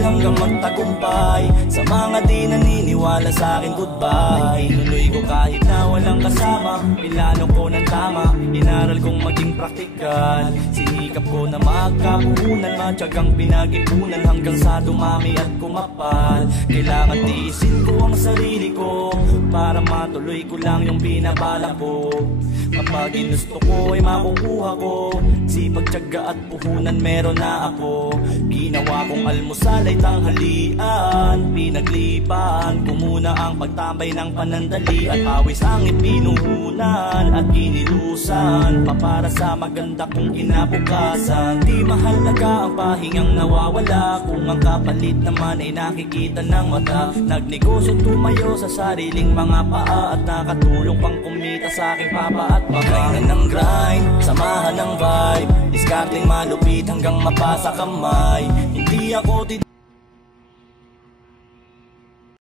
hanggang magtagumpay. Sa mga di naniniwala sa akin, goodbye. Tinuloy ko kahit na walang kasama, pinlano ko ng tama, inaral kong maging praktikal. Sinikap ko na magkapuhunan, matyagang pinag-ipunan hanggang sa dumami at kumapal. Kailangan tiisin ko ang sarili ko para matuloy ko lang yung binabala ko. Kapag ginusto ko ay makukuha ko, sipag, tiyaga at puhunan meron na ako. Ginawa kong almusal ay tanghalian, pinaglipan ko muna ang pagtambay ng panandali. At awis ang ipinuhunan at kinilusan pa para sa maganda kong kinabukasan. Di mahalaga ang pahingang nawawala kung ang kapalit naman ay nakikita ng mata. Nagnegosyo tumayo sa sariling mga paa at nakatulong pang kumita sa aking papa at mama. Grind ng grind, samahan ng vibe, discarding malupit hanggang mapasa kamay. Hindi ako